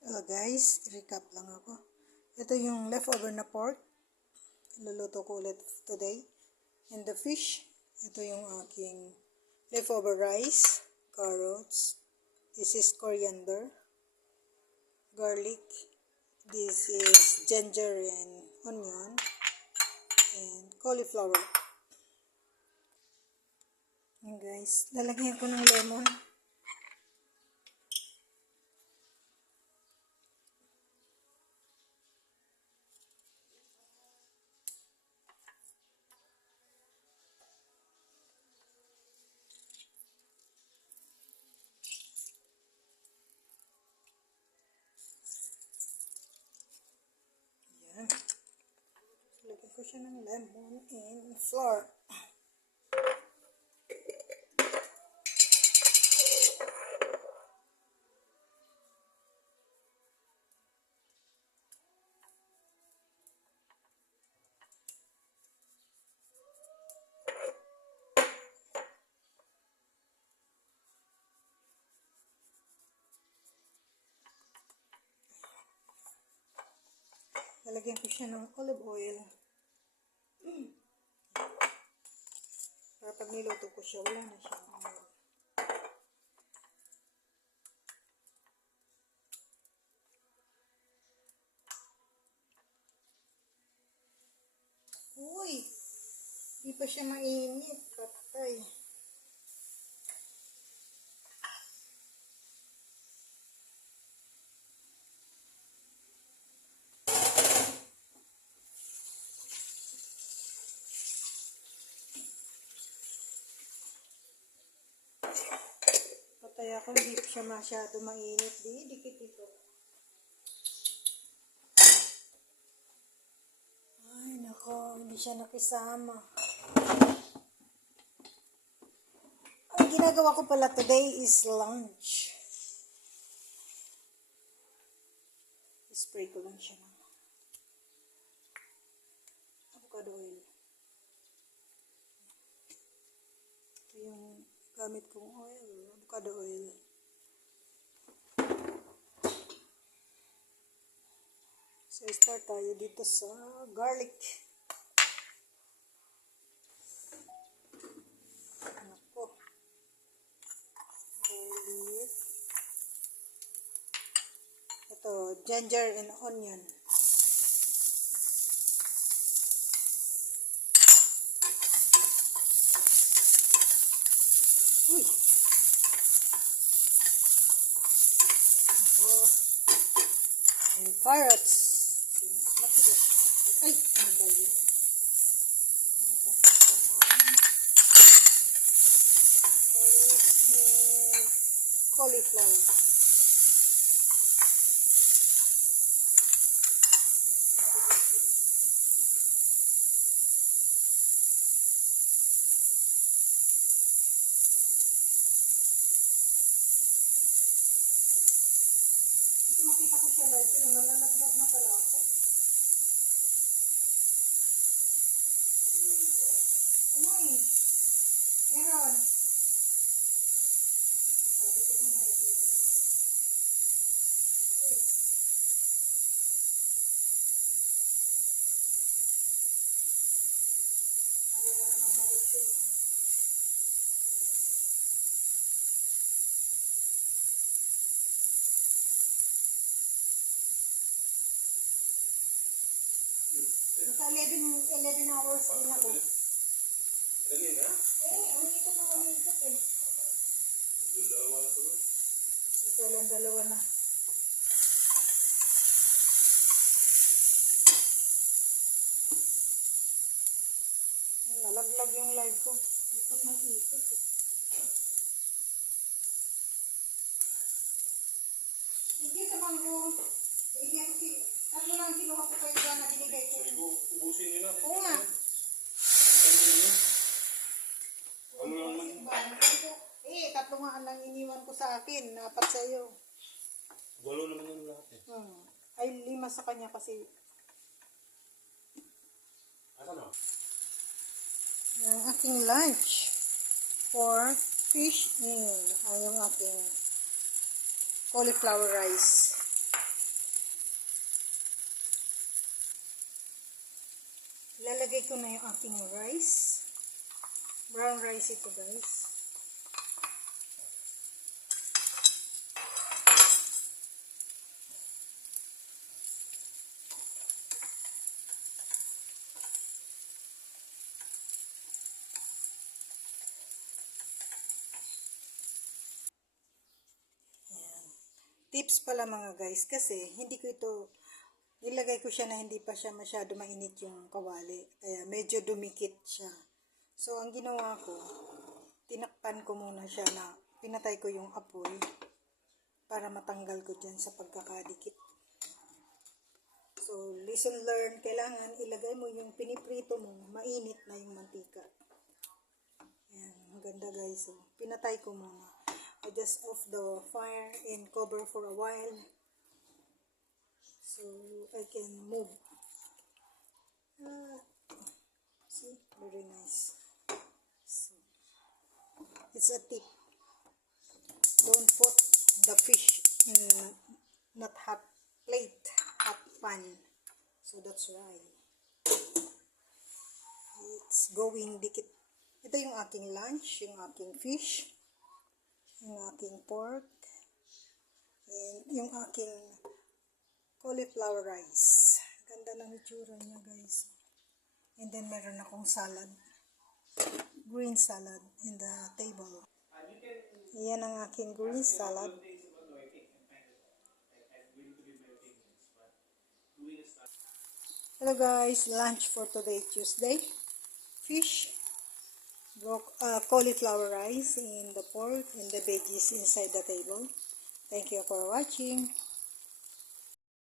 Hello guys, recap lang ako. Ito yung leftover na pork. Luluto ko ulit today. And the fish, ito yung aking leftover rice, carrots. This is coriander, garlic. This is ginger and onion. And cauliflower. And guys, lalagyan ko ng lemon. Yan. Lagyan ko siya ng lemon and flour. Lalagyan ko siya ng olive oil. Para pag niluto ko siya, wala na siyang oil. Uy! Di pa siya mainit. Patay. Patay ako, hindi siya masyado mainit. Dikit ito. Ay, nako, hindi siya nakisama. Ang ginagawa ko pala today is lunch. Spray ko lang siya ng avocado oil. Ito yung gamit kong oil, avocado oil. So, start tayo dito sa garlic. Ako. Garlic. Ito, ginger and onion. Uy! Ako. And carrots. Matigas na. Ay, ano ba yun? Carrots and cauliflower. Makita ko siya live, pero nalalaglag na pala ako. Uy! Meron! Sabi ko na nalaglag na ako. Uy! Nawala naman magot yun. Nasa 11 hours din ako. Lagi na? Umiikot na umiikot eh. Dalawa na to. Ito lang, dalawa na. Nalaglag yung live ko. Ikot na ikot eh. Sige sa mangko. Bigyan ko si... Tatlo lang kinuha ko kayo dyan na binigay ko. Sabi ko, ubusin nyo na. Oo nga. Ano naman? Tatlo nga lang iniwan ko sa akin. 4 sa'yo. 8 naman yung lahat eh. Ay, 5 sa kanya kasi. Asa na? Ang aking lunch for fish in. Ay, yung aking cauliflower rice. Lalagay ko na yung aking rice. Brown rice ito, guys. Tips pala mga guys, kasi hindi ko ito, nilagay ko siya na hindi pa siya masyado mainit yung kawali. Kaya medyo dumikit siya. So, ang ginawa ko, tinakpan ko muna siya na pinatay ko yung apoy para matanggal ko dyan sa pagkakadikit. So, lesson learned, kailangan ilagay mo yung piniprito mo, mainit na yung mantika. Ayan, maganda guys. So, pinatay ko muna. I just off the fire and cover for a while so I can move. See, very nice. So, it's a tip. Don't put the fish in not hot plate, hot pan. So that's why it's going dikit. Ito yung aking lunch, yung aking fish, yung aking pork, and yung aking cauliflower rice. Ganda ng itsura niya guys. And then meron akong salad, green salad in the table. Yan ang aking green salad. Hello guys, lunch for today Tuesday. Fish, cauliflower rice, and the pork and the veggies inside the table. Thank you for watching.